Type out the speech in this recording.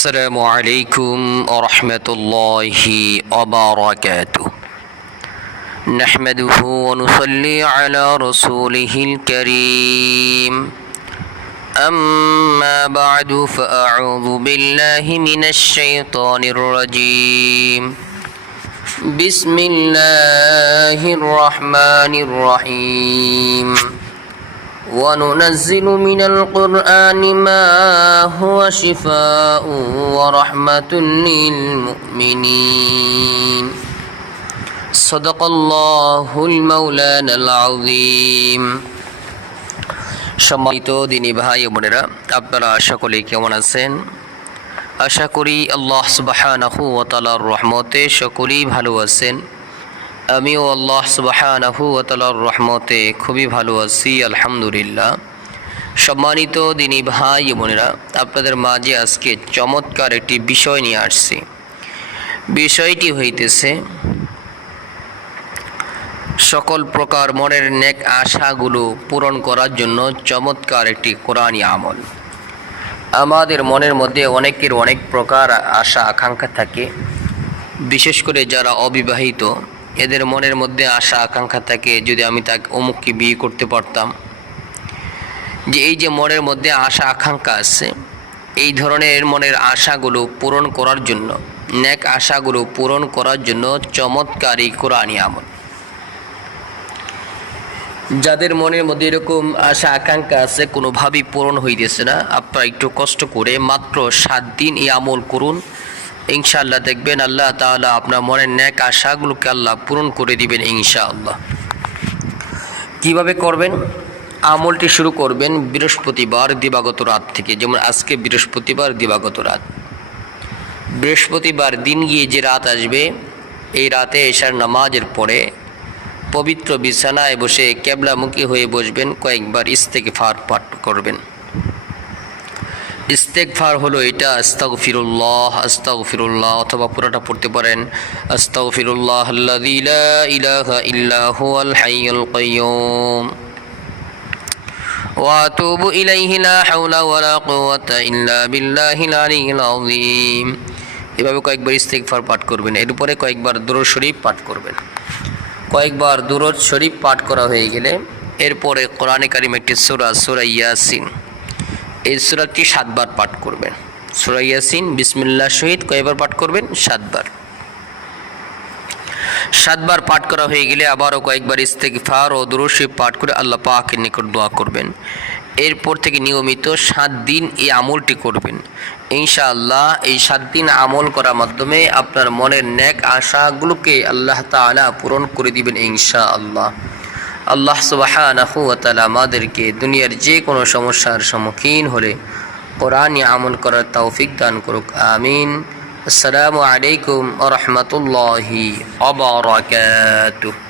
السلام عليكم ورحمة الله وبركاته. نحمده ونصلي على رسوله الكريم. أما بعد فأعوذ بالله من الشيطان الرجيم. بسم الله الرحمن الرحيم. وننزل من القرآن ما هو شفاء ورحمة للمؤمنين. صدق الله المولانا العظيم. সম্মানিত দিনী ভাই ও বোনেরা, আপনারা সকলে কেমন আছেন? আশা করি আল্লাহ সুবহানাহু ওয়া তাআলার রহমতে সকলেই ভালো আছেন। আমিও আল্লাহ সুবহানাহু ওয়া তাআলার রহমতে খুবই ভালো আছি, আলহামদুলিল্লাহ। সম্মানিত দিনী ভাই ও বোনেরা, আপনাদের মাঝে আজকে চমৎকার একটি বিষয় নিয়ে আসছি। বিষয়টি হইতেছে সকল প্রকার মনের নেক আশাগুলো পূরণ করার জন্য চমৎকার একটি কোরআনী আমল। আমাদের মনের মধ্যে অনেকের অনেক প্রকার আশা আকাঙ্ক্ষা থাকে। বিশেষ করে যারা অবিবাহিত, এদের মনের মধ্যে আশা আকাঙ্ক্ষা থাকে, যদি আমি তাকে অমুককে বিয়ে করতে পারতাম। যে এই যে মনের মধ্যে আশা আকাঙ্ক্ষা আছে, এই ধরনের মনের আশাগুলো পূরণ করার জন্য, নেক আশাগুলো পূরণ করার জন্য চমৎকার এই কোরআনী আমল। যাদের মনের মধ্যে এরকম আশা আকাঙ্ক্ষা আছে, কোনোভাবেই পূরণ হইতেছে না, আপনারা একটু কষ্ট করে মাত্র 7 দিন এই আমল করুন। ইনশাআল্লাহ দেখবেন আল্লাহ তাআলা আপনার মনের নেক আশাগুলোকে আল্লাহ পূরণ করে দিবেন ইনশাআল্লাহ। কিভাবে করবেন? আমলটি শুরু করবেন বৃহস্পতিবার দিবাগত রাত থেকে। যেমন আজকে বৃহস্পতিবার দিবাগত রাত, বৃহস্পতিবার দিন গিয়ে যে রাত আসবে, এই রাতে এশার নামাজের পরে পবিত্র বিছানায় বসে কেবলামুখী হয়ে বসবেন। কয়েকবার ইস্তেগফার পাঠ করবেন। ইস্তেগফার হলো এটা, আস্তাগফিরুল্লাহ আস্তাগফিরুল্লাহ, অথবা পুরোটা পড়তে পারেন আস্তাগফিরুল্লাহ আল্লাযী লা ইলাহা ইল্লা হুয়াল হাইয়ুল কাইয়্যুম ওয়া আতুবু ইলাইহি লা হাওলা ওয়ালা কুওয়াতা ইল্লা বিল্লাহিল আলিয়্যিল আযীম। এভাবে কয়েকবার ইস্তেগফার পাঠ করবেন। এর উপরে কয়েকবার দুরূদ শরীফ পাঠ করবেন। কয়েকবার দুরূদ শরীফ পাঠ করা হয়ে গেলে এরপরে কোরআনে কারীম একটি সূরা, সূরা ইয়াসিন, এই সূরাটি 7 বার পাঠ করবেন। সূরা ইয়াসিন বিসমিল্লাহ শহীদ কয়বার পাঠ করবেন? 7 বার। 7 বার পাঠ করা হয়ে গেলে আবারও কয়েকবার ইস্তেগফার ও দুরূদ শরীফ পাঠ করে আল্লাহ পাকের নিকট দোয়া করবেন। এরপর থেকে নিয়মিত 7 দিন এই আমলটি করবেন। ইনশাআল্লাহ এই 7 দিন আমল করার মাধ্যমে আপনার মনের নেক আশাগুলোকে আল্লাহ তাআলা পূরণ করে দিবেন ইনশাআল্লাহ। আল্লাহ সুবহানাহু ওয়া তাআলা আমাদেরকে দুনিয়ার যে কোনো সমস্যার সম্মুখীন হলে কোরআনী আমল করার তৌফিক দান করুক, আমিন। আসসালামু আলাইকুম ওয়া রাহমাতুল্লাহি ওয়া বারাকাতুহু।